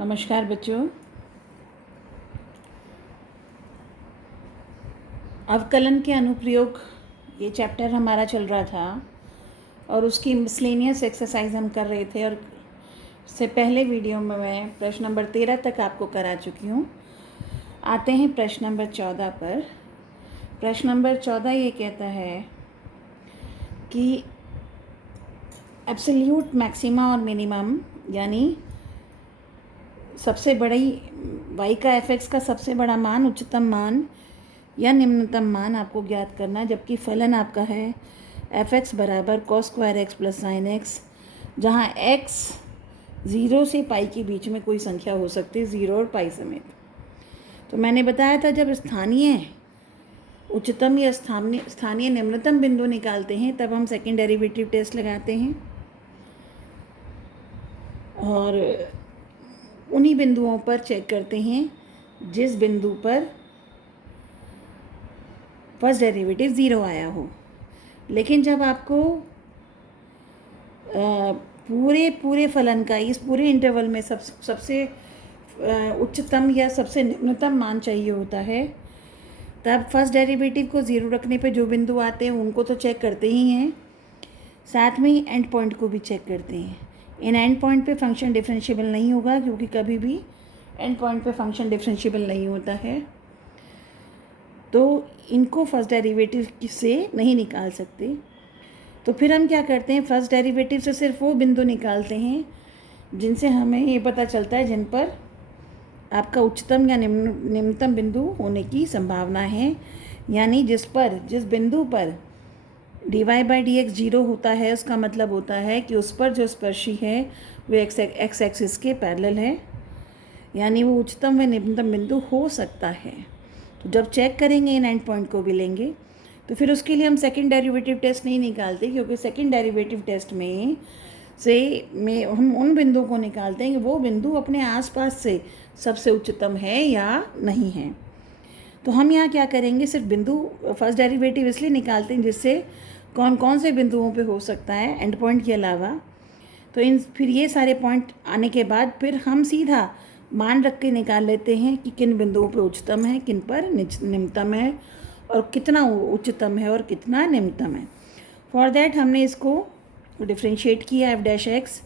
नमस्कार बच्चों। अवकलन के अनुप्रयोग ये चैप्टर हमारा चल रहा था और उसकी मिसलेनियस एक्सरसाइज हम कर रहे थे और इससे पहले वीडियो में मैं प्रश्न नंबर 13 तक आपको करा चुकी हूँ। आते हैं प्रश्न नंबर 14 पर। प्रश्न नंबर 14 ये कहता है कि एब्सोल्यूट मैक्सिमा और मिनिमम यानी सबसे बड़ी y का f(x) का सबसे बड़ा मान, उच्चतम मान या निम्नतम मान आपको ज्ञात करना, जबकि फलन आपका है f(x) बराबर cos square x plus sign x, जहाँ x 0 से पाई के बीच में कोई संख्या हो सकती है, 0 और पाई समेत। तो मैंने बताया था जब स्थानीय उच्चतम या स्थानीय निम्नतम बिंदु निकालते हैं तब हम सेकंड डेरिवेटिव टेस्ट लगाते हैं और उन्हीं बिंदुओं पर चेक करते हैं जिस बिंदु पर फर्स्ट डेरिवेटिव 0 आया हो। लेकिन जब आपको पूरे फलन का इस पूरे इंटरवल में सबसे उच्चतम या सबसे निम्नतम मान चाहिए होता है, तब फर्स्ट डेरिवेटिव को 0 रखने पे जो बिंदु आते हैं उनको तो चेक करते ही हैं, साथ में ही एंड पॉइंट को भी चेक करते हैं। इन एंड पॉइंट पे फंक्शन डिफरेंशिएबल नहीं होगा, क्योंकि कभी भी एंड पॉइंट पे फंक्शन डिफरेंशिएबल नहीं होता है, तो इनको फर्स्ट डेरिवेटिव से नहीं निकाल सकते। तो फिर हम क्या करते हैं, फर्स्ट डेरिवेटिव से सिर्फ वो बिंदु निकालते हैं जिनसे हमें ये पता चलता है जिन पर आपका उच्चतम या निम्नतम बिंदु होने की संभावना है, यानी जिस बिंदु पर dy बाई डी एक्स 0 होता है, उसका मतलब होता है कि उस पर जो स्पर्शी है वो एक्स एक्सिस के पैरेलल है, यानी वो उच्चतम व निम्नतम बिंदु हो सकता है। तो जब चेक करेंगे इन एंड पॉइंट को भी लेंगे, तो फिर उसके लिए हम सेकंड डेरिवेटिव टेस्ट नहीं निकालते, क्योंकि सेकंड डेरिवेटिव टेस्ट में हम उन बिंदुओं को निकालते हैं कि वो बिंदु अपने आसपास से सबसे उच्चतम है या नहीं है। तो हम यहाँ क्या करेंगे, सिर्फ बिंदु फर्स्ट डेरिवेटिव इसलिए निकालते हैं जिससे कौन कौन से बिंदुओं पे हो सकता है एंड पॉइंट के अलावा। तो फिर ये सारे पॉइंट आने के बाद फिर हम सीधा मान रख के निकाल लेते हैं कि किन बिंदुओं पे उच्चतम है, किन पर निम्नतम है और कितना उच्चतम है और कितना निम्नतम है। फॉर दैट हमने इसको डिफ्रेंशिएट किया f'(x),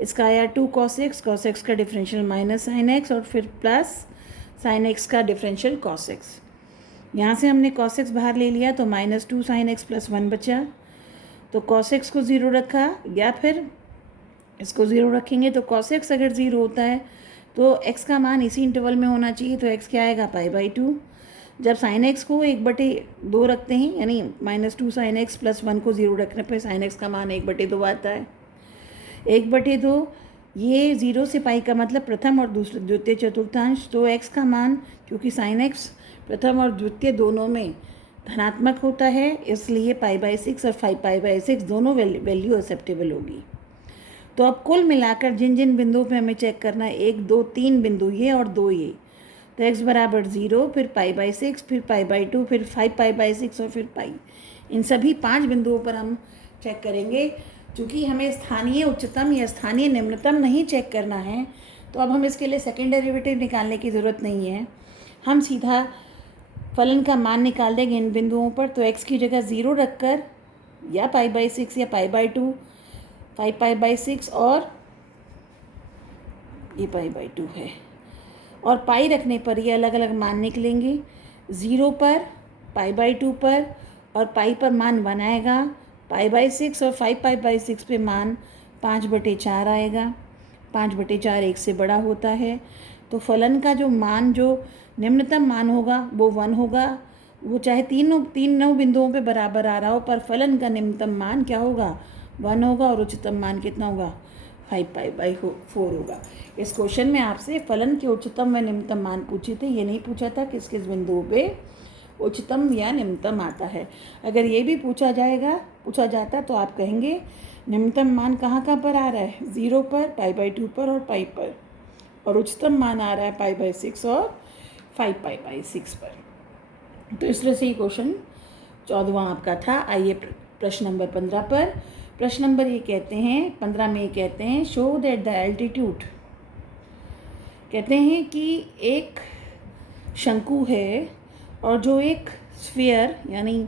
इसका आया 2 cos x का डिफरेंशियल माइनस साइन x और फिर प्लस साइन x का डिफरेंशियल cos x। यहाँ से हमने cos x बाहर ले लिया तो -2 sin x प्लस 1 बचा। तो cos x को 0 रखा या फिर इसको 0 रखेंगे तो cos x अगर 0 होता है तो x का मान इसी इंटरवल में होना चाहिए, तो x क्या आएगा π/2। जब sin x को 1/2 रखते हैं, यानी -2 sin x प्लस 1 को 0 रखने पर sin x का मान 1/2 आता है। 1/2 ये 0 से पाई का मतलब प्रथम और द्वितीय चतुर्थांश, तो x का मान क्योंकि sin x प्रथम और द्वितीय दोनों में धनात्मक होता है, इसलिए π/6 और 5π/6 दोनों वैल्यू एक्सेप्टेबल होगी। तो अब कुल मिलाकर जिन जिन बिंदुओं पे हमें चेक करना है, 1 2 3 बिंदु ये और 2 ये, तो x बराबर 0, फिर π/6, फिर π/2, फिर 5π/6 और फिर पाई, इन सभी 5 बिंदुओं पर हम चेक करेंगे। चूँकि हमें स्थानीय उच्चतम या स्थानीय निम्नतम नहीं चेक करना है, तो अब हम इसके लिए सेकंड डेरिवेटिव निकालने की ज़रूरत नहीं है, हम सीधा फलन का मान निकाल देंगे इन बिंदुओं पर। तो x की जगह 0 रखकर या π/6 या π/2, 5π/6 और ये π/2 है, और पाई रखने पर ये अलग अलग मान निकलेंगे। 0 पर, π/2 पर और पाई पर मान 1 आएगा, π/6 और 5π/6 पे मान 5/4 आएगा। 5/4 1 से बड़ा होता है, तो फलन का जो मान, जो निम्नतम मान होगा वो 1 होगा, वो चाहे तीनों बिंदुओं पे बराबर आ रहा हो, पर फलन का निम्नतम मान क्या होगा, 1 होगा, और उच्चतम मान कितना होगा, 5π/4 होगा। इस क्वेश्चन में आपसे फलन के उच्चतम व निम्नतम मान पूछे थे, ये नहीं पूछा था किस किस बिंदुओं पे उच्चतम या निम्नतम आता है। अगर ये भी पूछा जाता तो आप कहेंगे निम्नतम मान कहाँ पर आ रहा है, 0 पर, π/2 पर और पाई पर, और उच्चतम मान आ रहा है π/6 और 5π/6 पर। तो इस तरह से ये क्वेश्चन 14वां आपका था। आइए प्रश्न नंबर 15 पर। प्रश्न नंबर 15 में ये कहते हैं, शो दैट द एल्टीट्यूड कहते हैं कि एक शंकु है और जो एक स्फीयर यानी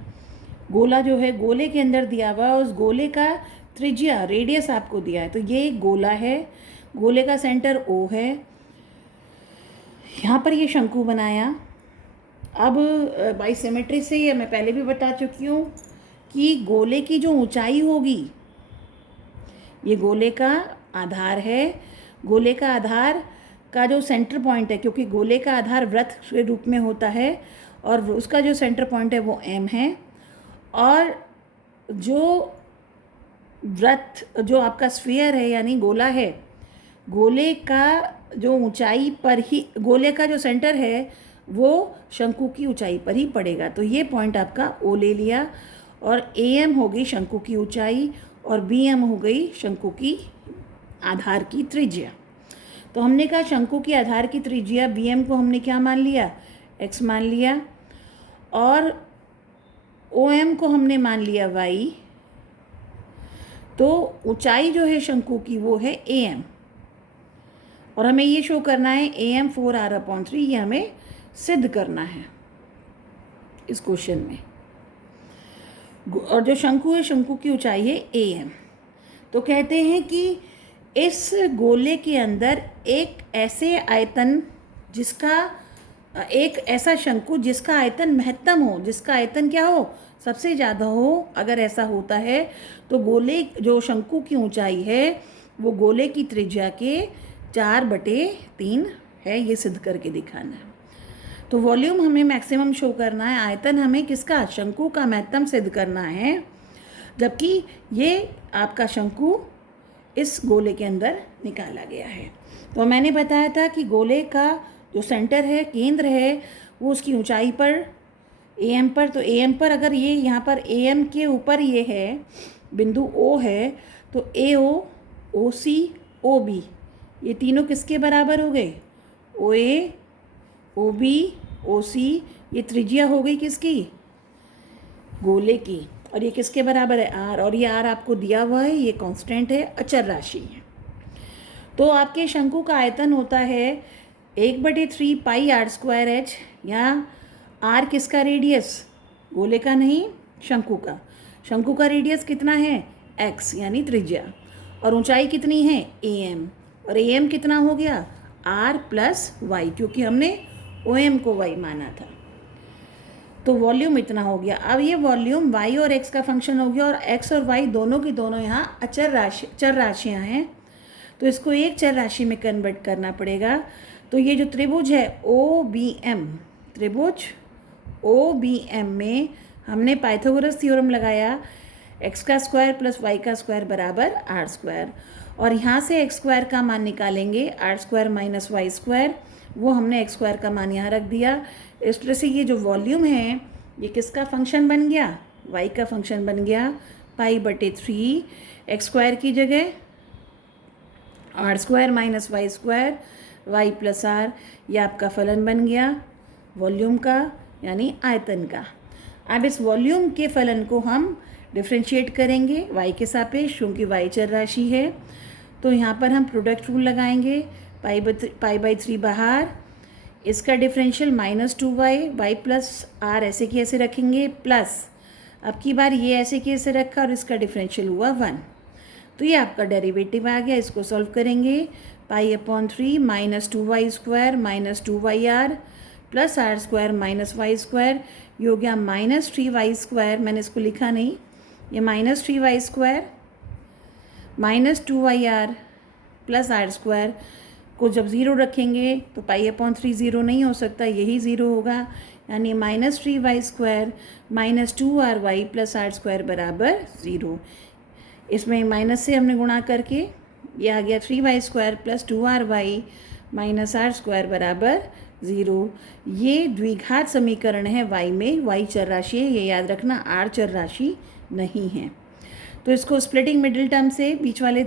गोला जो है, गोले के अंदर दिया हुआ है, उस गोले का त्रिज्या रेडियस आपको दिया है। तो ये एक गोला है, गोले का सेंटर O है, यहाँ पर ये शंकु बनाया। अब बाई सिमेट्री से ये मैं पहले भी बता चुकी हूँ कि गोले की जो ऊंचाई होगी, ये गोले का आधार है, गोले का आधार का जो सेंटर पॉइंट है, क्योंकि गोले का आधार वृत्त के रूप में होता है और उसका जो सेंटर पॉइंट है वो M है, और जो वृत्त जो आपका स्फीयर है यानी गोला है, गोले का जो ऊंचाई पर ही, गोले का जो सेंटर है वो शंकु की ऊंचाई पर ही पड़ेगा। तो ये पॉइंट आपका O ले लिया, और AM हो गई शंकु की ऊंचाई और BM हो गई शंकु की आधार की त्रिज्या। तो हमने कहा शंकु की आधार की त्रिज्या BM को हमने क्या मान लिया, x मान लिया, और OM को हमने मान लिया y। तो ऊंचाई जो है शंकु की वो है AM, और हमें ये शो करना है AM 4r/3, ये हमें सिद्ध करना है इस क्वेश्चन में। और जो शंकु है, शंकु की ऊंचाई है AM। तो कहते हैं कि इस गोले के अंदर एक ऐसे आयतन जिसका, एक ऐसा शंकु जिसका आयतन महत्तम हो, जिसका आयतन क्या हो, सबसे ज़्यादा हो। अगर ऐसा होता है तो गोले, जो शंकु की ऊंचाई है वो गोले की त्रिज्या के 4/3 है, ये सिद्ध करके दिखाना है। तो वॉल्यूम हमें मैक्सिमम शो करना है, आयतन हमें किसका, शंकु का महत्तम सिद्ध करना है, जबकि ये आपका शंकु इस गोले के अंदर निकाला गया है। तो मैंने बताया था कि गोले का जो सेंटर है, केंद्र है, वो उसकी ऊंचाई पर AM पर, तो AM पर अगर ये यहाँ पर AM के ऊपर ये है बिंदु O है, तो AO, OC, OB ये तीनों किसके बराबर हो गए, OA, OB, OC, ये त्रिज्या हो गई किसकी, गोले की, और ये किसके बराबर है, R, और ये R आपको दिया हुआ है, ये कांस्टेंट है, अचर राशि है। तो आपके शंकु का आयतन होता है 1/3 पाई r²h, या R किसका रेडियस, गोले का नहीं, शंकु का। शंकु का रेडियस कितना है, x यानी त्रिज्या, और ऊंचाई कितनी है AM, और AM कितना हो गया, R + y, क्योंकि हमने OM को y माना था। तो वॉल्यूम इतना हो गया। अब ये वॉल्यूम y और x का फंक्शन हो गया, और x और y दोनों की दोनों यहाँ चर राशियाँ हैं, तो इसको एक चर राशि में कन्वर्ट करना पड़ेगा। तो ये जो त्रिभुज है OBM, त्रिभुज OBM में हमने पाइथागोरस थ्योरम लगाया, x² + y² बराबर r², और यहाँ से x² का मान निकालेंगे, r² - y², वो हमने x² का मान यहाँ रख दिया। इस तरह से ये जो वॉल्यूम है ये किसका फंक्शन बन गया, y का फंक्शन बन गया, π/3, x² की जगह r² - y², y + r, ये आपका फलन बन गया वॉल्यूम का यानी आयतन का। अब इस वॉल्यूम के फलन को हम डिफ्रेंशिएट करेंगे y के सापेक्ष, क्योंकि y चर राशि है। तो यहाँ पर हम प्रोडक्ट रूल लगाएंगे, π/3 बाहर, इसका डिफरेंशियल -2y, y + r ऐसे की ऐसे रखेंगे, प्लस अब की बार ये ऐसे की ऐसे रखा और इसका डिफरेंशियल हुआ 1। तो ये आपका डेरिवेटिव आ गया। इसको सॉल्व करेंगे, π/3 -2y² - 2yr + r² - y², ये हो गया -3y², मैंने इसको लिखा नहीं, ये -3y² - 2yr + r² को जब ज़ीरो रखेंगे तो π/3 ज़ीरो नहीं हो सकता, यही ज़ीरो होगा, यानी -3y² - 2ry + r² बराबर 0। इसमें माइनस से हमने गुणा करके ये आ गया 3y² + 2ry - r² बराबर 0। ये द्विघात समीकरण है y में, y चर राशि है, ये याद रखना, r चर राशि नहीं है। तो इसको स्प्लिटिंग मिडिल टर्म से बीच वाले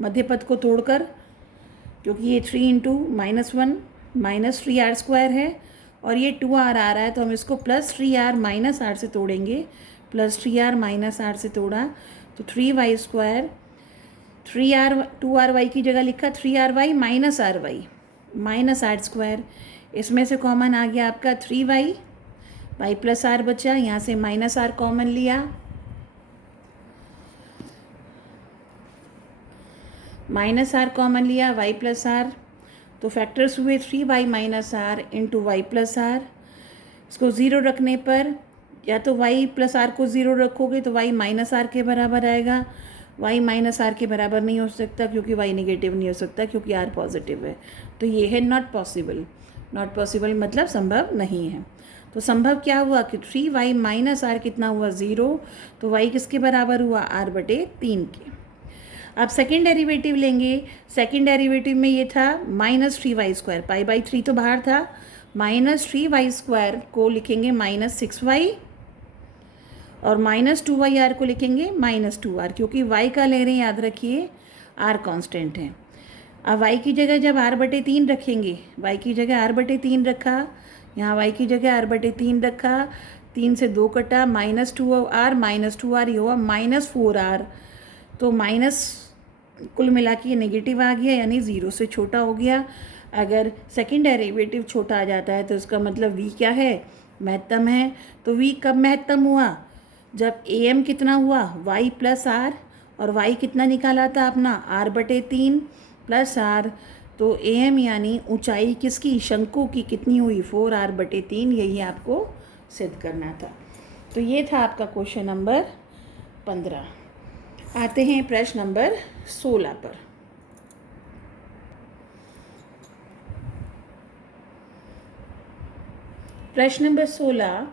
मध्य पद को तोड़कर, क्योंकि ये 3 × -1 - 3r² है और ये 2r आ रहा है, तो हम इसको +3r - r से तोड़ेंगे, +3r - r से तोड़ा तो 3y², 2ry की जगह लिखा 3ry - ry, minus are square, इसमें से कॉमन आ गया आपका 3y, y प्लस आर बचा, यहाँ से माइनस आर कॉमन लिया, माइनस आर कॉमन लिया, y प्लस आर, तो फैक्टर्स हुए 3y minus r into y plus r. इसको ज़ीरो रखने पर या तो y प्लस आर को ज़ीरो रखोगे तो y माइनस आर के बराबर आएगा, y माइनस आर के बराबर नहीं हो सकता क्योंकि y नेगेटिव नहीं हो सकता क्योंकि r पॉजिटिव है। तो ये है नॉट पॉसिबल। नॉट पॉसिबल मतलब संभव नहीं है। तो संभव क्या हुआ कि 3y माइनस आर कितना हुआ 0, तो y किसके बराबर हुआ r/3 के। अब सेकेंड डेरिवेटिव लेंगे। सेकेंड डेरिवेटिव में ये था -3y², π/3 तो बाहर था, -3y² को लिखेंगे -6y और -2yr को लिखेंगे -2r, क्योंकि y का ले रहे हैं, याद रखिए r कांस्टेंट है। अब y की जगह जब r/3 रखेंगे, y की जगह r/3 रखा, यहाँ y की जगह r/3 रखा, 3 से 2 कटा, -2r ये हुआ -4r, तो माइनस कुल मिला के ये नेगेटिव आ गया, यानी 0 से छोटा हो गया। अगर सेकंड डेरिवेटिव छोटा आ जाता है तो इसका मतलब v क्या है, महत्तम है। तो v कब महत्तम हुआ, जब am कितना हुआ y प्लस आर, और y कितना निकाला था अपना r/3 प्लस आर, तो am यानी ऊंचाई किसकी, शंकु की कितनी हुई 4r/3, यही आपको सिद्ध करना था। तो ये था आपका क्वेश्चन नंबर 15। आते हैं प्रश्न नंबर 16 पर। प्रश्न नंबर 16,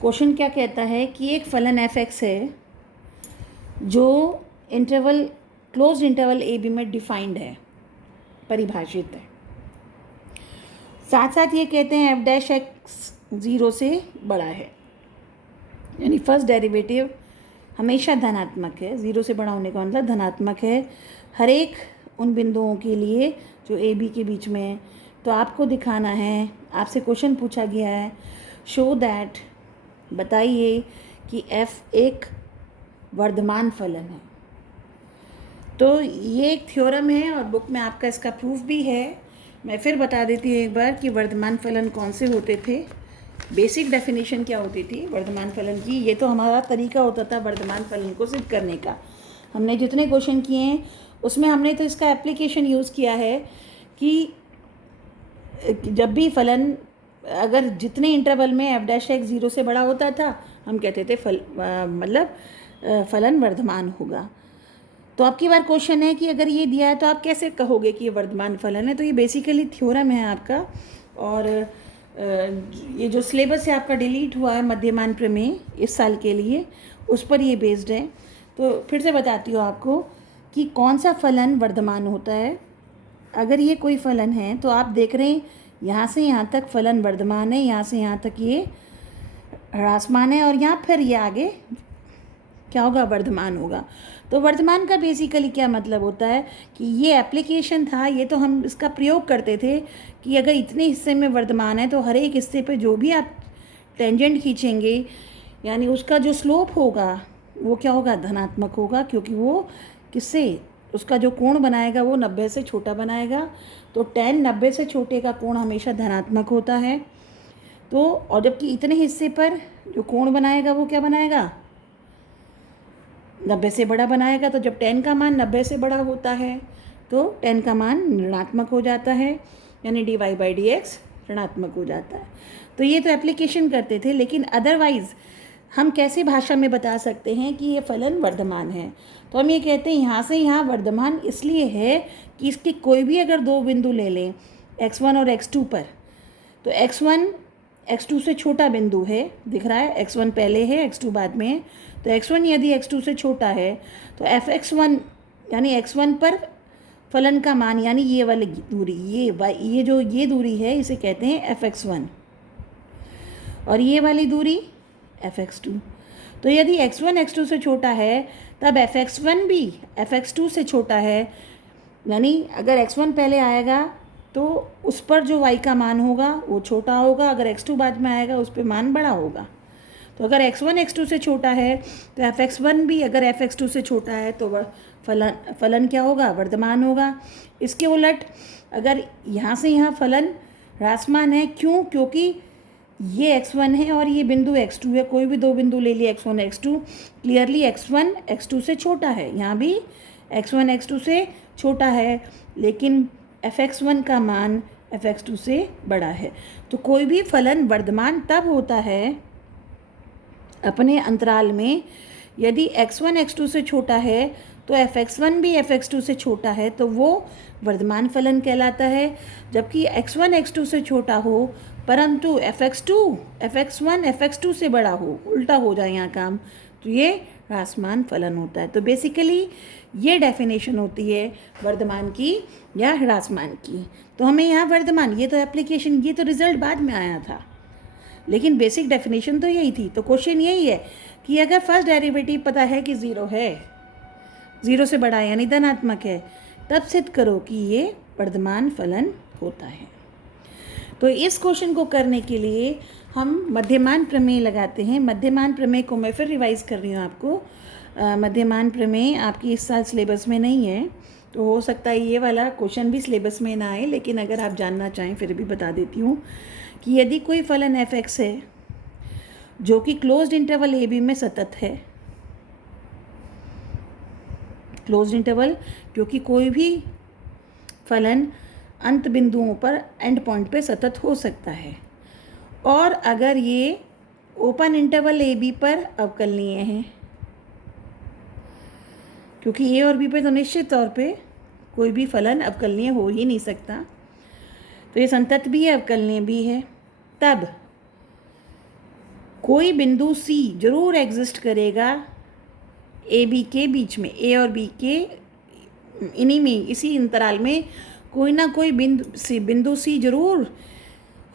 क्वेश्चन क्या कहता है कि एक फलन f(x) है जो interval closed interval a b में डिफाइंड है, परिभाषित है। साथ साथ ये कहते हैं f'(x) 0 से बड़ा है, यानी फर्स्ट डेरिवेटिव हमेशा धनात्मक है, 0 से बड़ा होने का मतलब धनात्मक है हर एक उन बिंदुओं के लिए जो ए बी के बीच में है। तो आपको दिखाना है, आपसे क्वेश्चन पूछा गया है, शो दैट, बताइए कि f एक वर्धमान फलन है। तो ये एक थ्योरम है और बुक में आपका इसका प्रूफ भी है। मैं फिर बता देती हूँ एक बार कि वर्धमान फलन कौन से होते थे, बेसिक डेफिनेशन क्या होती थी वर्धमान फलन की। ये तो हमारा तरीका होता था वर्धमान फलन को सिद्ध करने का। हमने जितने क्वेश्चन किए हैं उसमें हमने तो इसका एप्लीकेशन यूज़ किया है कि जब भी फलन, अगर जितने इंटरवल में f'(x) 0 से बड़ा होता था, हम कहते थे फलन वर्धमान होगा। तो आपकी बार क्वेश्चन है कि अगर ये दिया है तो आप कैसे कहोगे कि ये वर्धमान फलन है। तो ये बेसिकली थ्योरम है आपका, और ये जो सिलेबस है आपका डिलीट हुआ है मध्यमान प्रमेय इस साल के लिए, उस पर ये बेस्ड है। तो फिर से बताती हूँ आपको कि कौन सा फलन वर्धमान होता है। अगर ये कोई फलन है तो आप देख रहे हैं यहाँ से यहाँ तक फलन वर्धमान है, यहाँ से यहाँ तक ये ह्रासमान है, और यहाँ फिर ये आगे क्या होगा, वर्धमान होगा। तो वर्धमान का बेसिकली क्या मतलब होता है कि ये एप्लीकेशन था, ये तो हम इसका प्रयोग करते थे कि अगर इतने हिस्से में वर्धमान है तो हर एक हिस्से पे जो भी आप टेंजेंट खींचेंगे, यानी उसका जो स्लोप होगा वो क्या होगा, धनात्मक होगा, क्योंकि वो किससे, उसका जो कोण बनाएगा वो 90 से छोटा बनाएगा। तो tan 90 से छोटे का कोण हमेशा धनात्मक होता है। तो और जबकि इतने हिस्से पर जो कोण बनाएगा वो क्या बनाएगा, 90 से बड़ा बनाएगा। तो जब tan का मान 90 से बड़ा होता है तो tan का मान ऋणात्मक हो जाता है, यानी dy/dx ऋणात्मक हो जाता है। तो ये तो एप्लीकेशन करते थे, लेकिन अदरवाइज़ हम कैसे भाषा में बता सकते हैं कि ये फलन वर्धमान है। तो हम ये कहते हैं यहाँ से यहाँ वर्धमान इसलिए है कि इसके कोई भी अगर दो बिंदु ले लें x1 और x2 पर, तो x1 x2 से छोटा बिंदु है, दिख रहा है, x1 पहले है x2 बाद में है। तो x1 यदि x2 से छोटा है तो fx1 यानी x1 पर फलन का मान, यानी ये वाली दूरी, ये जो ये दूरी है इसे कहते हैं fx1, और ये वाली दूरी fx2। तो यदि x1 x2 से छोटा है तब fx1 भी fx2 से छोटा है, यानी अगर x1 पहले आएगा तो उस पर जो y का मान होगा वो छोटा होगा, अगर x2 बाद में आएगा उस पर मान बड़ा होगा। तो अगर x1 x2 से छोटा है तो fx1 भी अगर fx2 से छोटा है तो फलन क्या होगा, वर्धमान होगा। इसके उलट अगर यहाँ से यहाँ फलन ह्रासमान है, क्यों, क्योंकि ये x1 है और ये बिंदु x2 है। कोई भी दो बिंदु ले लिए x1 x2, clearly x1 x2 से छोटा है, यहाँ भी x1 x2 से छोटा है, लेकिन fx1 का मान fx2 से बड़ा है। तो कोई भी फलन वर्धमान तब होता है अपने अंतराल में यदि x1 x2 से छोटा है, तो fx1 भी fx2 से छोटा है, तो वो वर्धमान फलन कहलाता है। जबकि x1 x2 से छोटा हो परंतु fx1 fx2 से बड़ा हो, उल्टा हो जाए यहाँ काम, तो ये ह्रासमान फलन होता है। तो बेसिकली ये डेफिनेशन होती है वर्धमान की या ह्रासमान की। तो हमें यहाँ वर्धमान, ये तो एप्लीकेशन, ये तो रिजल्ट बाद में आया था, लेकिन बेसिक डेफिनेशन तो यही थी। तो क्वेश्चन यही है कि अगर फर्स्ट डेरिवेटिव पता है कि ज़ीरो है, ज़ीरो से बड़ा है यानी धनात्मक है, तब सिद्ध करो कि ये वर्धमान फलन होता है। तो इस क्वेश्चन को करने के लिए हम मध्यमान प्रमेय लगाते हैं। मध्यमान प्रमेय को मैं फिर रिवाइज कर रही हूँ आपको। मध्यमान प्रमेय आपकी इस साल सिलेबस में नहीं है, तो हो सकता है ये वाला क्वेश्चन भी सिलेबस में ना आए, लेकिन अगर आप जानना चाहें फिर भी बता देती हूँ कि यदि कोई फलन f(x) है जो कि क्लोज्ड इंटरवल ए बी में सतत है, क्लोज्ड इंटरवल, क्योंकि कोई भी फलन अंत बिंदुओं पर एंड पॉइंट पे सतत हो सकता है, और अगर ये ओपन इंटरवल ए बी पर अवकलनीय है, क्योंकि ए और बी पे तो निश्चित तौर पे कोई भी फलन अवकलनीय हो ही नहीं सकता, तो ये संतत भी है, अवकलनीय भी है, तब कोई बिंदु सी जरूर एग्जिस्ट करेगा ए बी के बीच में, ए और बी के इन्हीं में, इसी अंतराल में कोई ना कोई बिंदु सी जरूर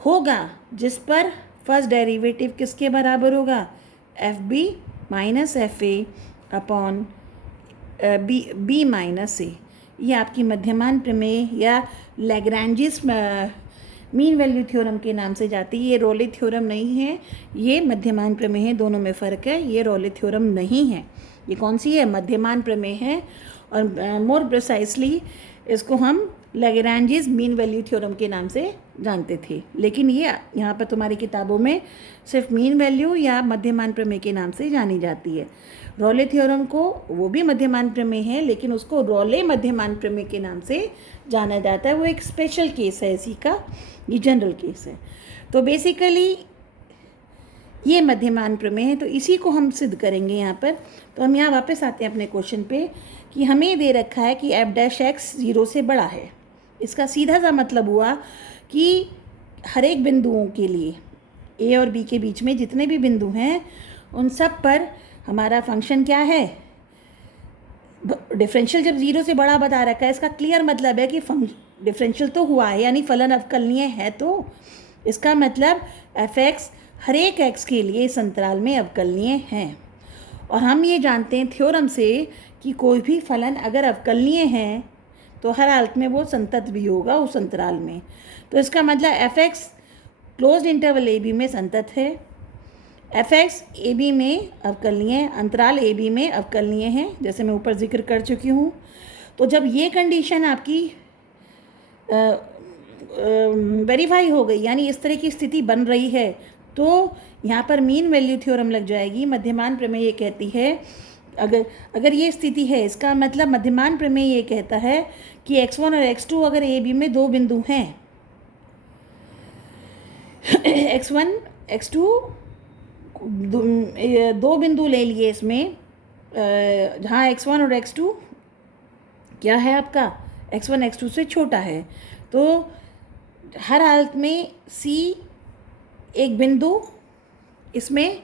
होगा जिस पर फर्स्ट डेरिवेटिव किसके बराबर होगा, F B minus F A upon B minus A. ये आपकी मध्यमान प्रमेय या लैग्रैंजिस मीन वैल्यू थ्योरम के नाम से जाती है। ये रोले थ्योरम नहीं है, ये मध्यमान प्रमेय है, दोनों में फ़र्क है। ये रोले थ्योरम नहीं है, ये कौन सी है, मध्यमान प्रमेय है। और मोर प्रिसाइसली इसको हम लैग्रैंजिस मीन वैल्यू थ्योरम के नाम से जानते थे, लेकिन ये यहाँ पर तुम्हारी किताबों में सिर्फ मीन वैल्यू या मध्यमान प्रमेय के नाम से जानी जाती है। रोले थ्योरम को, वो भी मध्यमान प्रमेय है, लेकिन उसको रोले मध्यमान प्रमेय के नाम से जाना जाता है। वो एक स्पेशल केस है इसी का, ये जनरल केस है। तो बेसिकली ये मध्यमान प्रमेय है, तो इसी को हम सिद्ध करेंगे यहाँ पर। तो हम यहाँ वापस आते हैं अपने क्वेश्चन पे कि हमें दे रखा है कि f'(x) 0 से बड़ा है। इसका सीधा सा मतलब हुआ कि हर एक बिंदुओं के लिए ए और बी के बीच में जितने भी बिंदु हैं उन सब पर हमारा फंक्शन क्या है, डिफरेंशियल जब 0 से बड़ा बता रखा है, इसका क्लियर मतलब है कि डिफरेंशियल तो हुआ है, यानी फलन अवकलनीय है। तो इसका मतलब f(x) हर एक x के लिए इस अंतराल में अवकलनीय है। और हम ये जानते हैं थ्योरम से कि कोई भी फलन अगर अवकलनीय है तो हर हालत में वो संतत भी होगा उस अंतराल में। तो इसका मतलब f(x) closed interval A B में संतत है, f(x) ए बी में अवकलनीय, अंतराल ए बी में अवकलनीय है, जैसे मैं ऊपर जिक्र कर चुकी हूँ। तो जब ये कंडीशन आपकी वेरीफाई हो गई, यानी इस तरह की स्थिति बन रही है, तो यहाँ पर मीन वैल्यू थ्योरम लग जाएगी। मध्यमान प्रमेय ये कहती है, अगर ये स्थिति है, इसका मतलब मध्यमान प्रमेय ये कहता है कि x1 और x2 अगर ए बी में दो बिंदु हैं, x1 x2 दो बिंदु ले लिए इसमें, जहाँ x1 और x2 क्या है आपका, x1 x2 से छोटा है, तो हर हालत में c एक बिंदु इसमें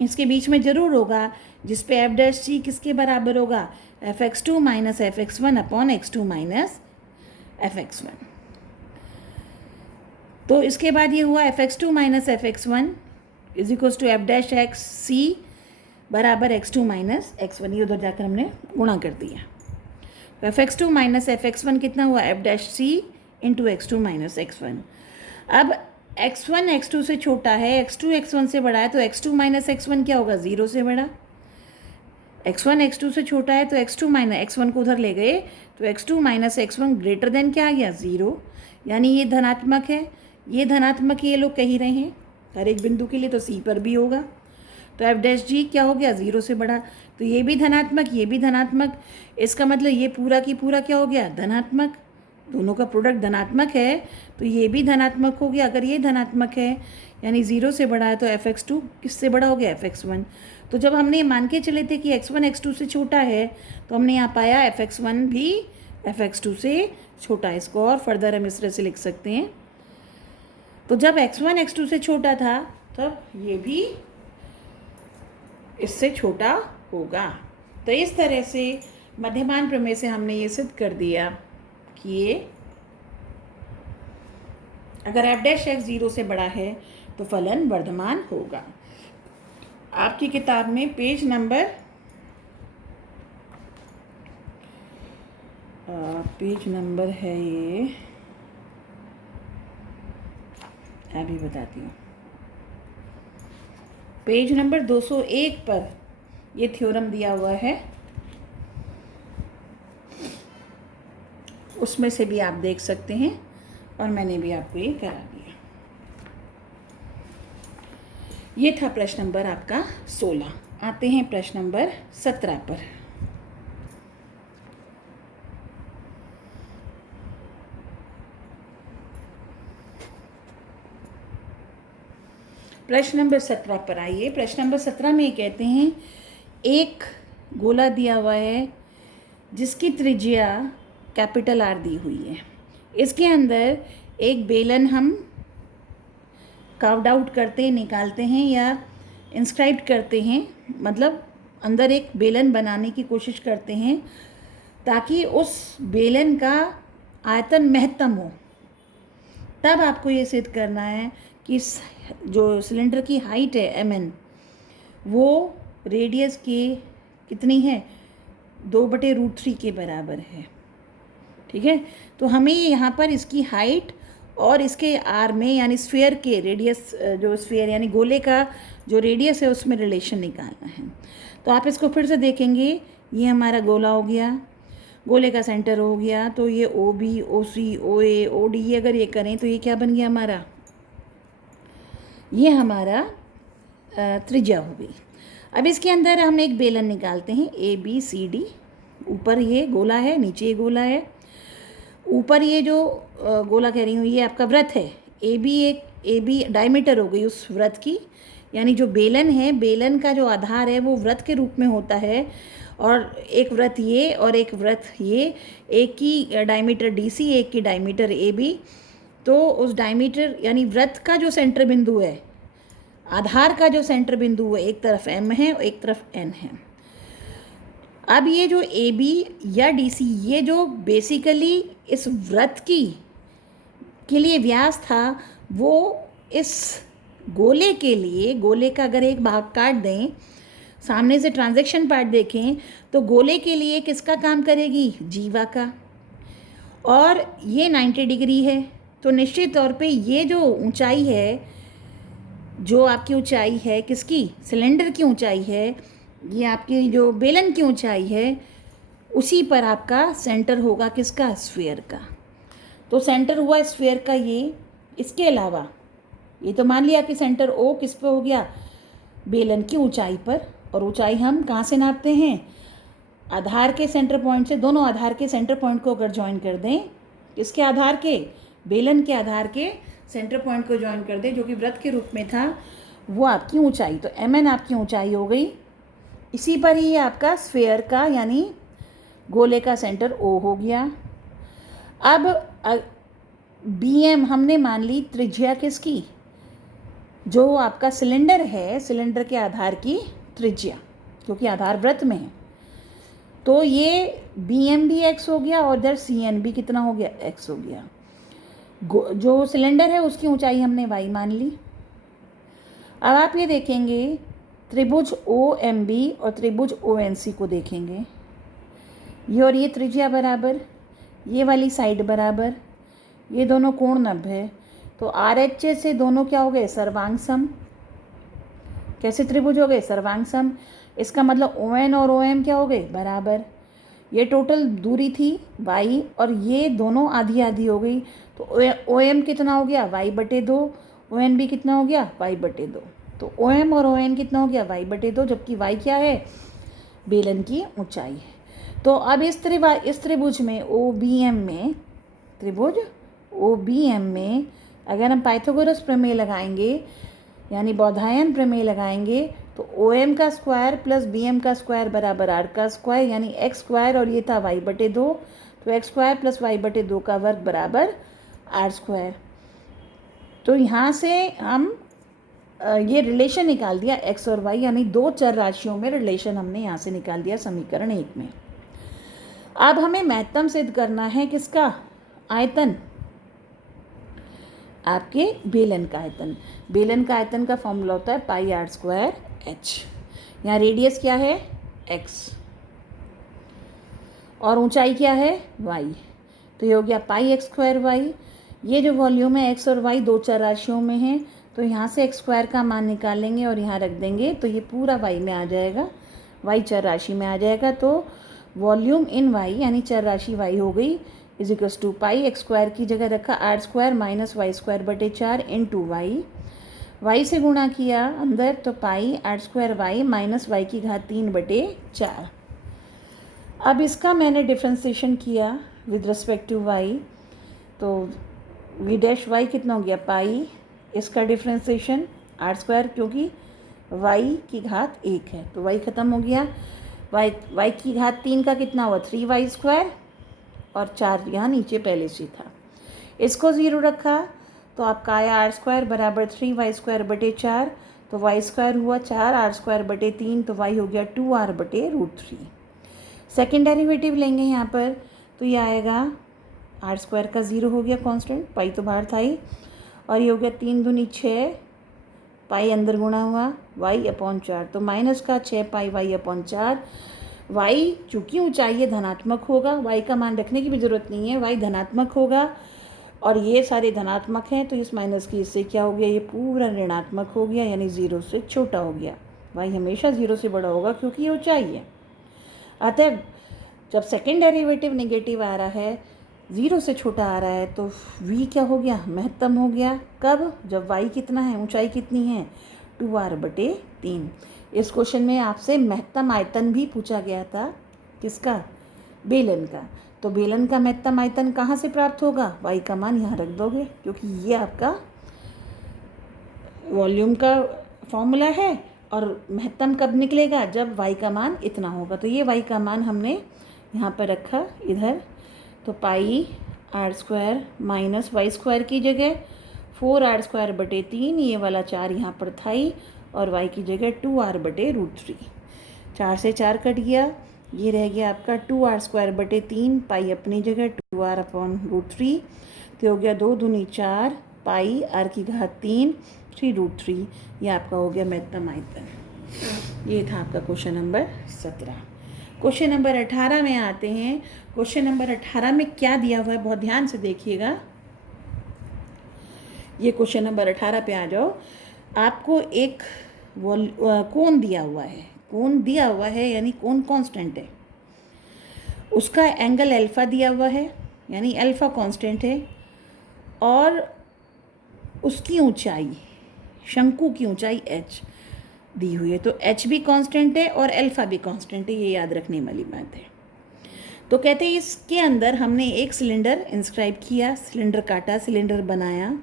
इसके बीच में ज़रूर होगा जिस पे f' किसके बराबर होगा, f(x2 minus f(x1) upon x2 minus f(x1). तो इसके बाद ये हुआ f(x2 minus f(x1) is equals to f'(x) c बराबर x2 माइनस x1। ये उधर जाकर हमने गुणा कर दिया। तो f(x2 माइनस f(x1) कितना हुआ, f'(c) into x2 minus x1। अब x1 x2 से छोटा है, x2 x1 से बड़ा है, तो x2 माइनस x1 क्या होगा, 0 से बड़ा। x1 x2 से छोटा है तो x2 माइनस x1 को उधर ले गए तो x2 minus x1 greater than क्या आ गया 0, यानी ये धनात्मक है, ये धनात्मक ये लोग कह ही रहे हैं हर एक बिंदु के लिए, तो C पर भी होगा। तो एफ डैश जी क्या हो गया 0 से बड़ा, तो ये भी धनात्मक ये भी धनात्मक, इसका मतलब ये पूरा की पूरा क्या हो गया धनात्मक, दोनों का प्रोडक्ट धनात्मक है तो ये भी धनात्मक हो गया। अगर ये धनात्मक है यानी 0 से बड़ा है तो fx2 किससे बड़ा हो गया fx1। तो जब हमने मान के चले थे कि x1 x2 से छोटा है तो हमने यहाँ पाया fx1 भी fx2 से छोटा है। इसको और फर्दर हम इस तरह से लिख सकते हैं, तो जब x1 x2 से छोटा था तब ये भी इससे छोटा होगा। तो इस तरह से मध्यमान प्रमेय से हमने ये सिद्ध कर दिया कि ये अगर एफ डैश एक्स 0 से बड़ा है तो फलन वर्धमान होगा। आपकी किताब में पेज नंबर है ये, अभी बताती हूँ, पेज नंबर 201 पर ये थ्योरम दिया हुआ है, उसमें से भी आप देख सकते हैं और मैंने भी आपको ये करा दिया। ये था प्रश्न नंबर आपका 16। आते हैं प्रश्न नंबर 17 पर। प्रश्न नंबर 17 पर आइए। प्रश्न नंबर 17 में ये कहते हैं एक गोला दिया हुआ है जिसकी त्रिज्या कैपिटल R दी हुई है, इसके अंदर एक बेलन हम कार्व्ड आउट करते हैं, निकालते हैं या इंस्क्राइब करते हैं, मतलब अंदर एक बेलन बनाने की कोशिश करते हैं ताकि उस बेलन का आयतन महत्तम हो। तब आपको ये सिद्ध करना है कि जो सिलेंडर की हाइट है mn वो रेडियस के कितनी है 2/√3 के बराबर है। ठीक है, तो हमें यहाँ पर इसकी हाइट और इसके आर में यानी स्फीयर के रेडियस, जो स्फीयर यानी गोले का जो रेडियस है उसमें रिलेशन निकालना है। तो आप इसको फिर से देखेंगे, ये हमारा गोला हो गया, गोले का सेंटर हो गया, तो ये OB OC OA OD अगर ये करें तो ये क्या बन गया हमारा, ये हमारा त्रिज्या हो गई। अब इसके अंदर हम एक बेलन निकालते हैं ABCD, ऊपर ये गोला है नीचे ये गोला है, ऊपर ये जो गोला कह रही हूँ ये आपका वृत्त है, AB डायमीटर हो गई उस वृत्त की, यानी जो बेलन है बेलन का जो आधार है वो वृत्त के रूप में होता है, और एक वृत्त ये और एक वृत्त ये, एक की डायमीटर DC एक की डायमीटर AB, तो उस डायमीटर यानी वृत्त का जो सेंटर बिंदु है, आधार का जो सेंटर बिंदु है, एक तरफ M है और एक तरफ N है। अब ये जो AB या DC ये जो बेसिकली इस वृत्त के लिए व्यास था, वो इस गोले के लिए, गोले का अगर एक भाग काट दें, सामने से ट्रांजैक्शन पार्ट देखें तो गोले के लिए किसका काम करेगी, जीवा का, और ये 90 डिग्री है, तो निश्चित तौर पे ये जो ऊंचाई है, जो आपकी ऊंचाई है किसकी, सिलेंडर की ऊंचाई है, ये आपकी जो बेलन की ऊंचाई है, उसी पर आपका सेंटर होगा किसका, स्फीयर का। तो सेंटर हुआ स्फीयर का ये। इसके अलावा ये तो मान लिया कि सेंटर O किस पे हो गया, बेलन की ऊंचाई पर, और ऊंचाई हम कहाँ से नापते हैं, आधार के सेंटर पॉइंट से। दोनों आधार के सेंटर पॉइंट को अगर ज्वाइन कर दें, किसके आधार के, बेलन के आधार के सेंटर पॉइंट को ज्वाइन कर दें जो कि वृत्त के रूप में था, वो आपकी ऊंचाई, तो mn आपकी ऊंचाई हो गई। इसी पर ही आपका स्फीयर का यानी गोले का सेंटर O हो गया। अब BM हमने मान ली त्रिज्या किसकी, जो आपका सिलेंडर है, सिलेंडर के आधार की त्रिज्या, क्योंकि आधार वृत्त में है, तो ये BM भी x हो गया और इधर CN भी कितना हो गया, x हो गया। जो सिलेंडर है उसकी ऊंचाई हमने y मान ली। अब आप ये देखेंगे त्रिभुज OMB और त्रिभुज ONC को देखेंगे, ये और ये त्रिज्या बराबर, ये वाली साइड बराबर, ये दोनों कोण 90 है, तो RHS से दोनों क्या हो गए, सर्वांग सम। कैसे त्रिभुज हो गए, सर्वांग सम। इसका मतलब ON और OM क्या हो गए, बराबर। ये टोटल दूरी थी y और ये दोनों आधी आधी हो गई, तो OM कितना हो गया, y/2, ON भी कितना हो गया, y/2। तो OM और ON कितना हो गया, y/2, जबकि y क्या है, बेलन की ऊंचाई है। तो अब इस त्रिभुज में त्रिभुज OBM में अगर हम पाइथागोरस प्रमेय लगाएंगे यानी बौधायन प्रमेय लगाएंगे तो OM का स्क्वायर प्लस BM का स्क्वायर बराबर R का स्क्वायर यानी x स्क्वायर, और ये था y/2, तो x स्क्वायर प्लस y/2 का वर्ग बराबर R स्क्वायर। तो यहाँ से हम ये रिलेशन निकाल दिया x और y, यानी दो चर राशियों में रिलेशन हमने यहाँ से निकाल दिया समीकरण 1 में। अब हमें महत्तम सिद्ध करना है किसका, आयतन, आपके बेलन का आयतन। बेलन का आयतन का फॉर्मूला होता है πr²h। यहाँ रेडियस क्या है, x, और ऊंचाई क्या है, y। तो ये हो गया πx²y। ये जो वॉल्यूम है x और y दो चर राशियों में है, तो यहाँ से x² का मान निकालेंगे और यहाँ रख देंगे, तो ये पूरा y में आ जाएगा, y चर राशि में आ जाएगा। तो वॉल्यूम इन y यानी चर राशि y हो गई = πx² की जगह रखा r² minus y²/4 into y से गुणा किया अंदर, तो πr² माइनस y⁻³ अब इसका मैंने डिफ्रेंसिएशन किया विद रिस्पेक्ट टू y, तो v' कितना हो गया, पाई, इसका डिफ्रेंसिएशन r², क्योंकि y⁻1 है तो y ख़त्म हो गया, y⁻3 का कितना हुआ, 3y², और 4 यहाँ नीचे पहले से था। इसको 0 रखा तो आपका आया r² बराबर 3y²/4, तो y² हुआ 4r²/3, तो y हो गया 2r/√3। सेकेंड डेरिवेटिव लेंगे यहाँ पर, तो ये आएगा r² का 0 हो गया कांस्टेंट, पाई तो बाहर था ही, और ये हो गया 3 दूनी 6, पाई अंदर गुणा हुआ y/4, तो माइनस का 6 पाई y/4। y चूँकि ऊंचाई है धनात्मक होगा, y का मान रखने की भी ज़रूरत नहीं है, y धनात्मक होगा, और ये सारे धनात्मक हैं, तो इस माइनस की इससे क्या हो गया, ये पूरा ऋणात्मक हो गया, यानी 0 से छोटा हो गया। y हमेशा 0 से बड़ा होगा क्योंकि ये ऊंचाई है। अतः जब सेकेंड डेरिवेटिव नेगेटिव आ रहा है, 0 से छोटा आ रहा है, तो v क्या हो गया, महत्तम हो गया। कब, जब y कितना है, ऊंचाई कितनी है, 2r/3। इस क्वेश्चन में आपसे महत्तम आयतन भी पूछा गया था, किसका, बेलन का। तो बेलन का महत्तम आयतन कहाँ से प्राप्त होगा, y का मान यहाँ रख दोगे, क्योंकि ये आपका वॉल्यूम का फॉर्मूला है, और महत्तम कब निकलेगा, जब y का मान इतना होगा। तो ये y का मान हमने यहाँ पर रखा इधर, तो πr² माइनस y² की जगह 4r²/3, ये वाला 4 यहाँ पर था ही, और y की जगह 2r/√3। 4 से 4 कट गया, ये रह गया आपका 2r²/3, पाई अपनी जगह 2r/√3, तो हो गया 2 दूनी 4, पाई r⁻3 3√3। ये आपका हो गया महत्तम आयतन। ये था आपका क्वेश्चन नंबर 17। क्वेश्चन नंबर 18 में आते हैं। क्वेश्चन नंबर 18 में क्या दिया हुआ है, बहुत ध्यान से देखिएगा। ये क्वेश्चन नंबर 18 पे आ जाओ। आपको एक कोण दिया हुआ है, कोण दिया हुआ है यानी कोण कांस्टेंट है, उसका एंगल अल्फा दिया हुआ है यानी अल्फा कांस्टेंट है, और उसकी ऊंचाई, शंकु की ऊंचाई h दी हुई है। तो h भी कांस्टेंट है और अल्फा भी कांस्टेंट है, ये याद रखने वाली बात है। तो कहते हैं इसके अंदर हमने एक सिलेंडर इंस्क्राइब किया, सिलेंडर काटा, सिलेंडर बनाया,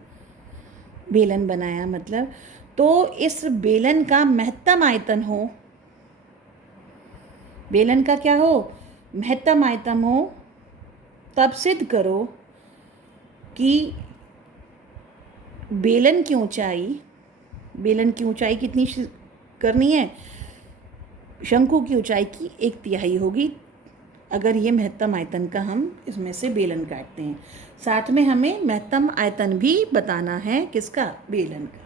बेलन बनाया मतलब, तो इस बेलन का महत्तम आयतन हो, बेलन का क्या हो, महत्तम आयतन हो, तब सिद्ध करो कि बेलन की ऊंचाई कितनी करनी है, शंकु की ऊंचाई की 1/3 होगी, अगर ये महत्तम आयतन का हम इसमें से बेलन काटते हैं। साथ में हमें महत्तम आयतन भी बताना है, किसका, बेलन का।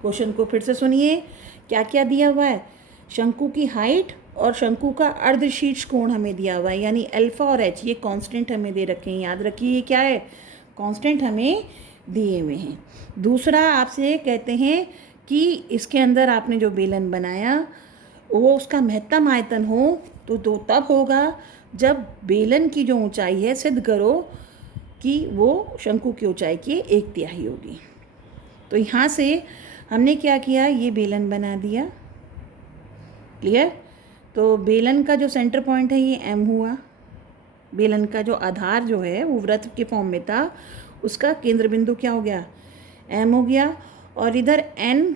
क्वेश्चन को फिर से सुनिए, क्या क्या दिया हुआ है, शंकु की हाइट और शंकु का अर्धशीर्ष कोण हमें दिया हुआ है, यानी अल्फा और h ये कांस्टेंट हमें दे रखे हैं, याद रखिए ये क्या है, कांस्टेंट हमें दिए हुए हैं। दूसरा आपसे कहते हैं कि इसके अंदर आपने जो बेलन बनाया वो उसका महत्तम आयतन हो तो तब होगा जब बेलन की जो ऊंचाई है सिद्ध करो कि वो शंकु की ऊंचाई की 1/3 होगी। तो यहाँ से हमने क्या किया, ये बेलन बना दिया। क्लियर? तो बेलन का जो सेंटर पॉइंट है ये M हुआ। बेलन का जो आधार जो है वो वृत्त के फॉर्म में था, उसका केंद्र बिंदु क्या हो गया, M हो गया। और इधर N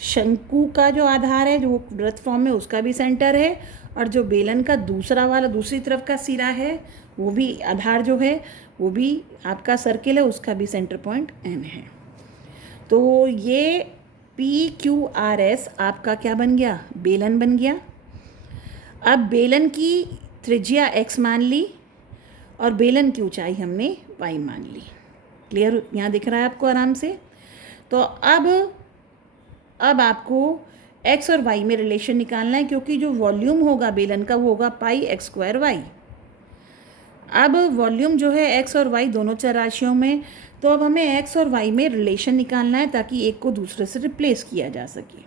शंकु का जो आधार है जो वृत्त फॉर्म में, उसका भी सेंटर है। और जो बेलन का दूसरा वाला दूसरी तरफ का सिरा है वो भी आधार जो है वो भी आपका सर्किल है, उसका भी सेंटर पॉइंट N है। तो ये PQRS आपका क्या बन गया, बेलन बन गया। अब बेलन की त्रिज्या x मान ली और बेलन की ऊंचाई हमने y मान ली। क्लियर? यहाँ दिख रहा है आपको आराम से। तो अब आपको x और y में रिलेशन निकालना है, क्योंकि जो वॉल्यूम होगा बेलन का वो होगा πx²y। अब वॉल्यूम जो है x और y दोनों चर राशियों में, तो अब हमें x और y में रिलेशन निकालना है ताकि एक को दूसरे से रिप्लेस किया जा सके।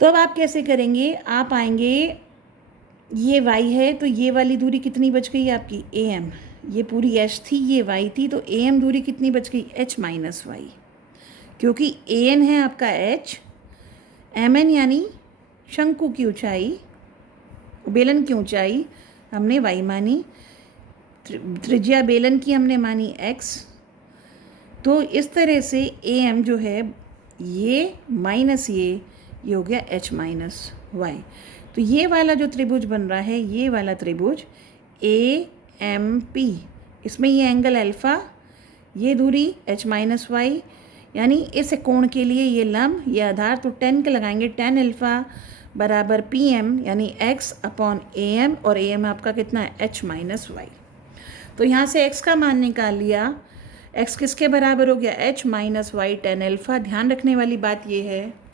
तो अब आप कैसे करेंगे, आप आएंगे, ये y है तो ये वाली दूरी कितनी बच गई आपकी am, ये पूरी h थी, ये y थी, तो am दूरी कितनी बच गई h माइनस y, क्योंकि an है आपका h, mn यानी शंकु की ऊंचाई, बेलन की ऊंचाई हमने y मानी, त्रिज्या बेलन की हमने मानी x। तो इस तरह से am जो है ये माइनस ये हो गया h माइनस y। तो ये वाला जो त्रिभुज बन रहा है, ये वाला त्रिभुज AMP, इसमें ये एंगल अल्फ़ा, ये दूरी h माइनस y, यानी इस कोण के लिए ये लंब, ये आधार, तो tan के लगाएंगे, tan अल्फ़ा बराबर PM यानी x अपॉन AM, और AM आपका कितना है h माइनस y। तो यहाँ से x का मान निकाल लिया, x किसके बराबर हो गया h minus y tan alpha. ध्यान रखने वाली बात ये है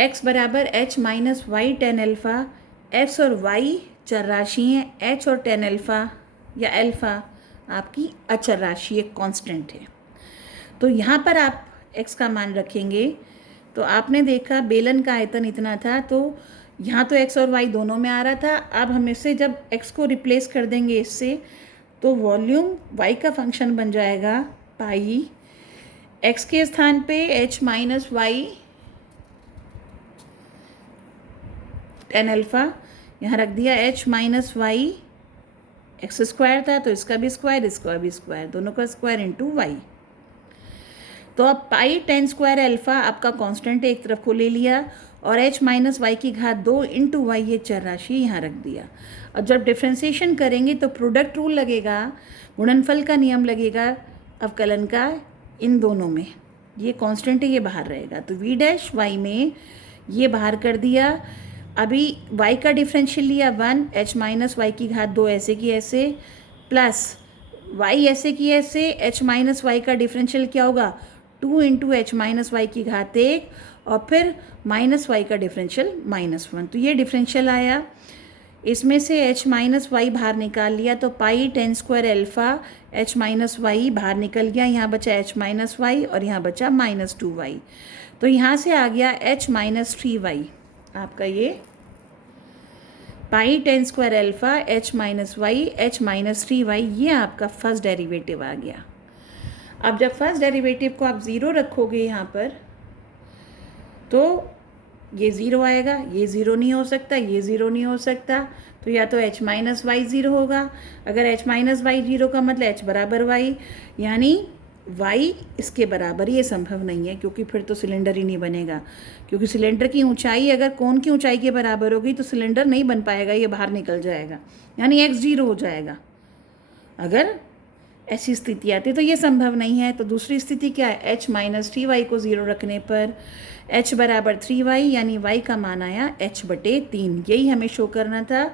x बराबर h minus y tan alpha, x और y चर राशि हैं, h और टेन अल्फ़ा या अल्फ़ा आपकी अचर राशि, एक कांस्टेंट है। तो यहाँ पर आप x का मान रखेंगे, तो आपने देखा बेलन का आयतन इतना था, तो यहाँ तो x और y दोनों में आ रहा था। अब हम इससे जब x को रिप्लेस कर देंगे इससे, तो वॉल्यूम y का फंक्शन बन जाएगा पाई, x के स्थान पे h minus y tan alpha, यहाँ रख दिया h minus y, x square था तो इसका भी स्क्वायर, इसका भी स्क्वायर, दोनों का स्क्वायर इंटू वाई। तो अब पाई टेन स्क्वायर अल्फ़ा आपका कांस्टेंट एक तरफ को ले लिया, और h माइनस वाई की घात 2 इंटू वाई ये चर राशि यहाँ रख दिया। और जब डिफ्रेंसिएशन करेंगे तो प्रोडक्ट रूल लगेगा, गुणनफल का नियम लगेगा अवकलन का इन दोनों में, ये कांस्टेंट है ये बाहर रहेगा, तो v डैश वाई में ये बाहर कर दिया। अभी y का डिफरेंशियल लिया 1, h माइनस वाई की घात 2 ऐसे की ऐसे, प्लस y ऐसे की ऐसे, h माइनस वाई का डिफरेंशियल क्या होगा 2 इंटू एच माइनस वाई की घात 1, और फिर माइनस वाई का डिफरेंशियल -1। तो ये डिफरेंशियल आया, इसमें से h माइनस वाई बाहर निकाल लिया, तो pi ten square alpha h minus Y बाहर निकल गया, यहाँ बचा h माइनस वाई और यहाँ बचा -2y। तो यहाँ से आ गया h माइनस 3y आपका, ये pi ten square alpha h minus Y h minus 3y, ये आपका फर्स्ट डेरिवेटिव आ गया। अब जब फर्स्ट डेरिवेटिव को आप ज़ीरो रखोगे यहाँ पर, तो ये ज़ीरो आएगा, ये ज़ीरो नहीं हो सकता, ये ज़ीरो नहीं हो सकता, तो या तो h माइनस वाई ज़ीरो होगा। अगर h माइनस वाई ज़ीरो का मतलब h बराबर y, यानी y इसके बराबर, ये संभव नहीं है क्योंकि फिर तो सिलेंडर ही नहीं बनेगा, क्योंकि सिलेंडर की ऊंचाई अगर कोण की ऊंचाई के बराबर होगी तो सिलेंडर नहीं बन पाएगा, ये बाहर निकल जाएगा, यानी x ज़ीरो हो जाएगा। अगर ऐसी स्थिति आती है तो ये संभव नहीं है। तो दूसरी स्थिति क्या है, h माइनस 3y को ज़ीरो रखने पर h बराबर 3y, यानी y का मान आया h/3। यही हमें शो करना था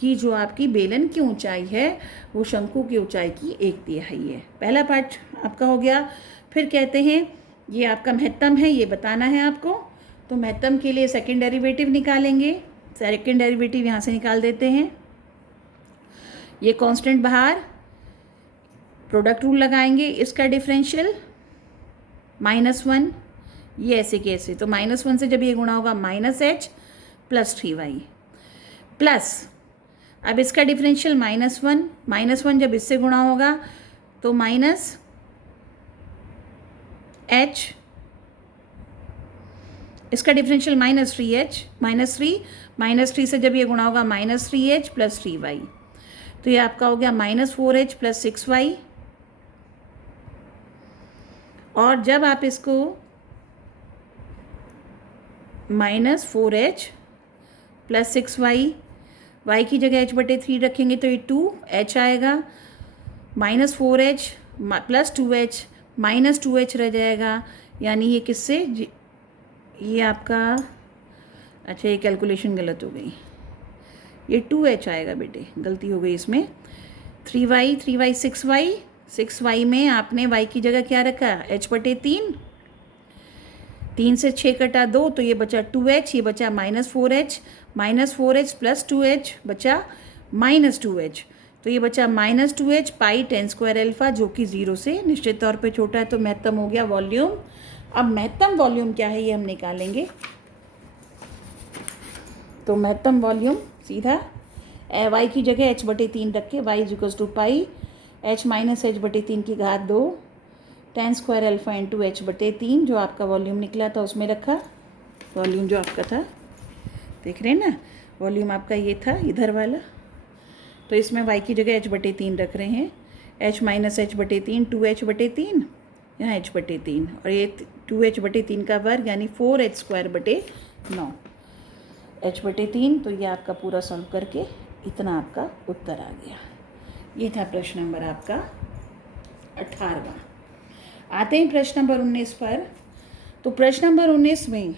कि जो आपकी बेलन की ऊंचाई है वो शंकु की ऊंचाई की 1/3 है। पहला पार्ट आपका हो गया। फिर कहते हैं ये आपका महत्तम है, ये बताना है आपको। तो महत्तम के लिए सेकेंड डेरिवेटिव निकालेंगे। सेकेंड डेरिवेटिव यहाँ से निकाल देते हैं, ये कांस्टेंट बाहर, प्रोडक्ट रूल लगाएंगे, इसका डिफरेंशियल -1 ये ऐसे के ऐसे, तो -1 से जब ये गुणा होगा -h प्लस 3y प्लस, अब इसका डिफरेंशियल -1 जब इससे गुणा होगा तो -h, इसका डिफरेंशियल -3h, -3 से जब ये गुणा होगा -3h प्लस 3y, तो ये आपका हो गया -4h प्लस 6y। और जब आप इसको -4h प्लस 6y, y की जगह h/3 रखेंगे तो ये 2h आएगा, -4h प्लस 2h -2h रह जाएगा, यानी ये किससे, ये आपका, अच्छा ये कैलकुलेशन गलत हो गई, ये 2h आएगा बेटे, गलती हो गई इसमें। 3y 6y में आपने y की जगह क्या रखा, h/3, 3 से 6 कटा 2 तो ये बचा 2h, ये बचा -4h प्लस 2h बचा -2h, तो ये बचा -2h पाई 10² अल्फा, जो कि 0 से निश्चित तौर पे छोटा है, तो महत्तम हो गया वॉल्यूम। अब महत्तम वॉल्यूम क्या है ये हम निकालेंगे, तो महत्तम वॉल्यूम सीधा y की जगह h/3 रख के, y = पाई h - h/3 की घात 2 10² अल्फा इंटू h/3, जो आपका वॉल्यूम निकला था उसमें रखा, वॉल्यूम जो आपका था, देख रहे हैं ना, वॉल्यूम आपका ये था इधर वाला, तो इसमें y की जगह h/3 रख रहे हैं, h - h/3 2h/3, यहाँ h/3, और ये 2h/3 का वर्ग यानी 4h²/9 h/3, तो ये आपका पूरा सॉल्व करके इतना आपका उत्तर आ गया। ये था प्रश्न नंबर आपका 18वां। आते हैं प्रश्न नंबर 19 पर। तो प्रश्न नंबर 19 में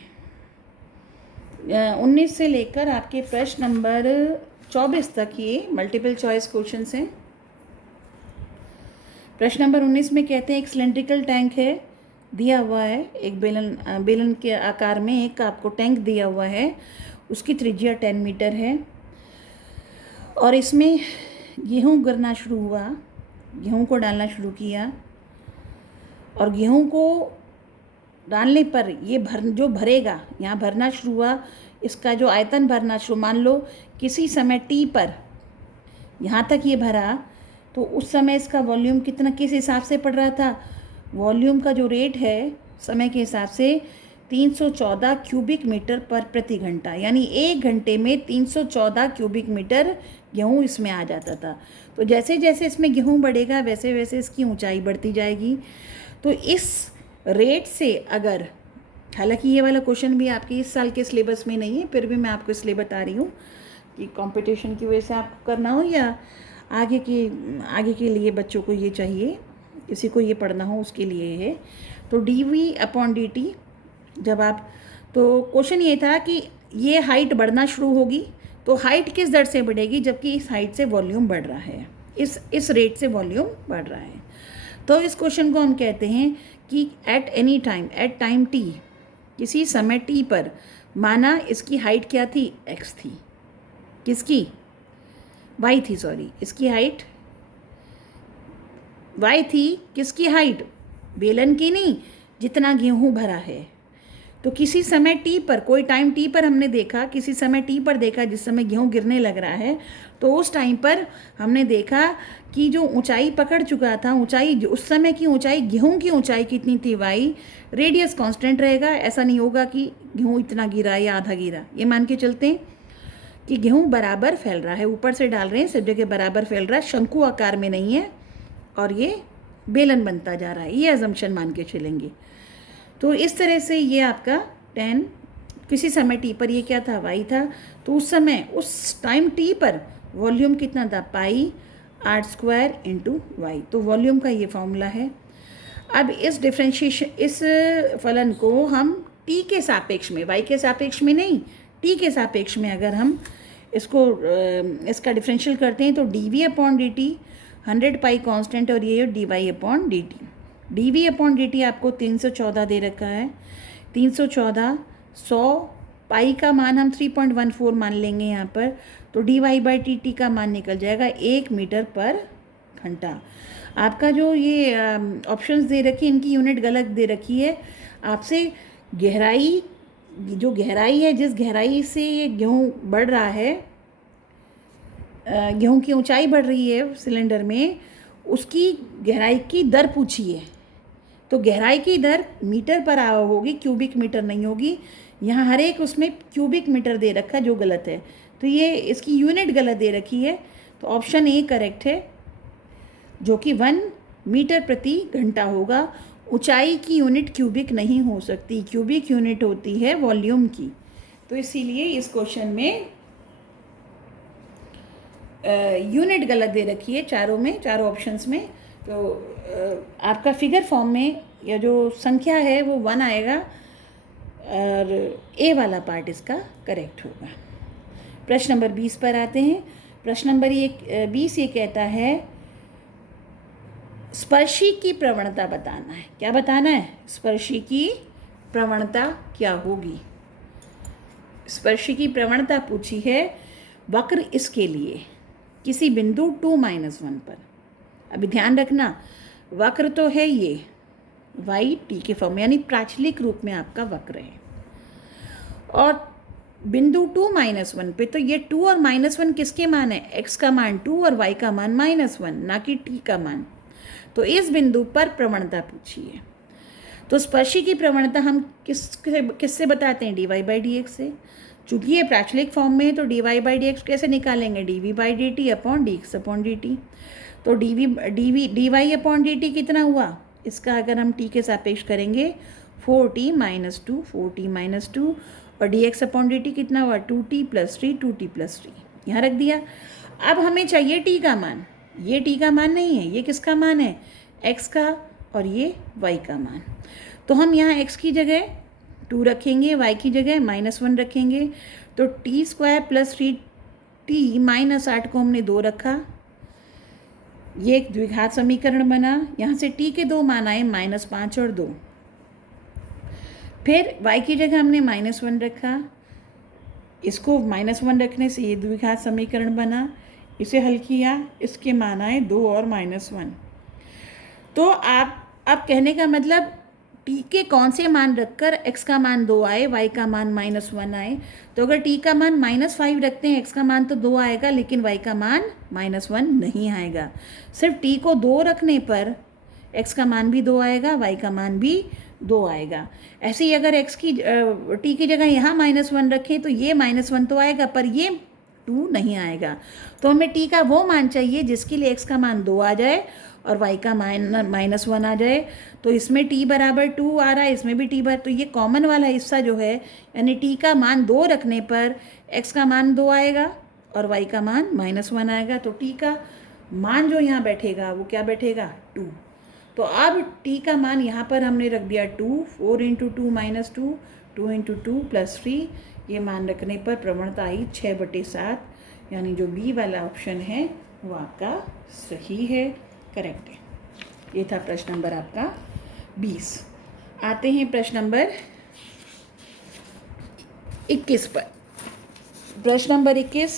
19 से लेकर आपके प्रश्न नंबर 24 तक ये मल्टीपल चॉइस क्वेश्चंस हैं। प्रश्न नंबर 19 में कहते हैं एक सिलेंड्रिकल टैंक है, दिया हुआ है, एक बेलन के आकार में एक आपको टैंक दिया हुआ है, उसकी त्रिज्या 10 मीटर है, और इसमें गेहूँ गिरना शुरू हुआ, गेहूँ को डालना शुरू किया, और गेहूँ को डालने पर ये जो भरेगा, यहाँ भरना शुरू हुआ, इसका जो आयतन भरना शुरू, मान लो किसी समय t पर यहाँ तक ये भरा, तो उस समय इसका वॉल्यूम कितना, किस हिसाब से पड़ रहा था, वॉल्यूम का जो रेट है समय के हिसाब से 314 क्यूबिक मीटर पर प्रति घंटा, यानी 1 घंटे में 314 क्यूबिक मीटर गेहूँ इसमें आ जाता था। तो जैसे जैसे इसमें गेहूँ बढ़ेगा वैसे वैसे इसकी ऊंचाई बढ़ती जाएगी। तो इस रेट से अगर, हालांकि ये वाला क्वेश्चन भी आपके इस साल के सिलेबस में नहीं है, फिर भी मैं आपको इसलिए बता रही हूँ कि कंपटीशन की वजह से आपको करना हो या आगे के लिए बच्चों को ये चाहिए, किसी को ये पढ़ना हो उसके लिए है। तो dv/dt जब आप, तो क्वेश्चन ये था कि ये हाइट बढ़ना शुरू होगी, तो हाइट किस दर से बढ़ेगी, जबकि इस हाइट से वॉल्यूम बढ़ रहा है, इस रेट से वॉल्यूम बढ़ रहा है। तो इस क्वेश्चन को हम कहते हैं कि at any time, at time t, किसी समय t पर, माना इसकी हाइट क्या थी, x थी, किसकी, y थी, सॉरी, इसकी हाइट y थी, किसकी हाइट, बेलन की नहीं, जितना गेहूँ भरा है। तो किसी समय t पर, कोई टाइम t पर हमने देखा, किसी समय t पर देखा जिस समय गेहूँ गिरने लग रहा है, तो उस टाइम पर हमने देखा कि जो ऊंचाई पकड़ चुका था, ऊंचाई, उस समय की ऊंचाई, गेहूँ की ऊंचाई कितनी थी, y, रेडियस कांस्टेंट रहेगा, ऐसा नहीं होगा कि गेहूँ इतना गिरा या आधा गिरा, ये मान के चलते हैं कि गेहूँ बराबर फैल रहा है, ऊपर से डाल रहे हैं, सब जगह बराबर फैल रहा है, शंकु आकार में नहीं है, और ये बेलन बनता जा रहा है, ये अजम्पशन मान के चलेंगे। तो इस तरह से ये आपका 10, किसी समय t पर ये क्या था, y था, तो उस समय, उस टाइम t पर वॉल्यूम कितना था, पाई r² इंटू y, तो वॉल्यूम का ये फॉर्मूला है। अब इस डिफ्रेंशिएशन, इस फलन को हम t के सापेक्ष में, y के सापेक्ष में नहीं, t के सापेक्ष में अगर हम इसको इसका डिफरेंशियल करते हैं तो dv/dt 100 पाई कांस्टेंट, और ये dy/dt, dv/dt आपको 314 दे रखा है, 314, 100 पाई का मान हम 3.14 मान लेंगे यहाँ पर, तो dy/dt का मान निकल जाएगा 1 मीटर पर घंटा। आपका जो ये ऑप्शंस दे रखी, इनकी यूनिट गलत दे रखी है, आपसे गहराई, जो गहराई है, जिस गहराई से ये गेहूँ बढ़ रहा है, गेहूँ की ऊंचाई बढ़ रही है सिलेंडर में, उसकी गहराई की दर पूछी है। तो गहराई की दर मीटर पर होगी, क्यूबिक मीटर नहीं होगी। यहाँ हर एक उसमें क्यूबिक मीटर दे रखा है, जो गलत है। तो ये इसकी यूनिट गलत दे रखी है। तो ऑप्शन ए करेक्ट है, जो कि 1 मीटर प्रति घंटा होगा। ऊंचाई की यूनिट क्यूबिक नहीं हो सकती, क्यूबिक यूनिट होती है वॉल्यूम की। तो इसीलिए इस क्वेश्चन में यूनिट गलत दे रखी है चारों ऑप्शंस में। तो आपका फिगर फॉर्म में या जो संख्या है वो 1 आएगा और ए वाला पार्ट इसका करेक्ट होगा। प्रश्न नंबर 20 पर आते हैं। प्रश्न नंबर 20 ये कहता है स्पर्शी की प्रवणता बताना है। क्या बताना है? स्पर्शी की प्रवणता क्या होगी। स्पर्शी की प्रवणता पूछी है वक्र इसके लिए किसी बिंदु 2-1 पर। अभी ध्यान रखना, वक्र तो है ये वाई टी के फॉर्म में, यानी प्राचलिक रूप में आपका वक्र है। और बिंदु 2-1 पे, तो ये 2 और -1 किसके मान है? x का मान 2 और y का मान -1, ना कि t का मान। तो इस बिंदु पर प्रवणता पूछी है। तो स्पर्शी की प्रवणता हम किससे बताते हैं? dy/dx से। चूंकि ये प्राचलिक फॉर्म में है तो dy/dx कैसे निकालेंगे? dv/dt upon dx/dt। तो dy/dt कितना हुआ? इसका अगर हम t के सापेक्ष करेंगे 4t - 2, 4t - 2, और dx/dt कितना हुआ? 2t + 3, 2t + 3 यहाँ रख दिया। अब हमें चाहिए t का मान। ये t का मान नहीं है, ये किसका मान है? x का, और ये y का मान। तो हम यहाँ x की जगह 2 रखेंगे, y की जगह -1 रखेंगे। तो t² + 3t - 8 को हमने 2 रखा, ये एक द्विघात समीकरण बना। यहाँ से t के 2 मान आए -5 और 2। फिर y की जगह हमने -1 रखा, इसको -1 रखने से ये द्विघात समीकरण बना। इसे हल किया, इसके मान आए 2 और -1। तो आप अब कहने का मतलब t के कौन से मान रखकर x का मान 2 आए, y का मान -1 आए। तो अगर t का मान -5 रखते हैं, x का मान तो 2 आएगा, लेकिन y का मान -1 नहीं आएगा। सिर्फ t को 2 रखने पर x का मान भी 2 आएगा, y का मान भी 2 आएगा। ऐसे ही अगर t की जगह यहाँ -1 रखें तो ये -1 तो आएगा, पर ये 2 नहीं आएगा। तो हमें t का वो मान चाहिए जिसके लिए x का मान 2 आ जाए और y का मान -1 आ जाए। तो इसमें t बराबर 2 आ रहा है, इसमें भी t बराबर, तो ये कॉमन वाला हिस्सा जो है, यानी t का मान 2 रखने पर x का मान 2 आएगा और y का मान -1 आएगा। तो t का मान जो यहाँ बैठेगा वो क्या बैठेगा? 2। तो अब t का मान यहाँ पर हमने रख दिया 2, 4 × 2 - 2, 2 × 2 + 3। ये मान रखने पर प्रवणता आई 6/7, यानी जो बी वाला ऑप्शन है वो आपका सही है, करेक्ट है। ये था प्रश्न नंबर आपका 20। आते हैं प्रश्न नंबर 21 पर। प्रश्न नंबर 21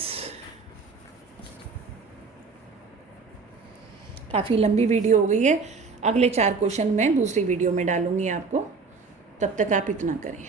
काफ़ी लंबी वीडियो हो गई है। अगले 4 क्वेश्चन मैं दूसरी वीडियो में डालूंगी आपको, तब तक आप इतना करें।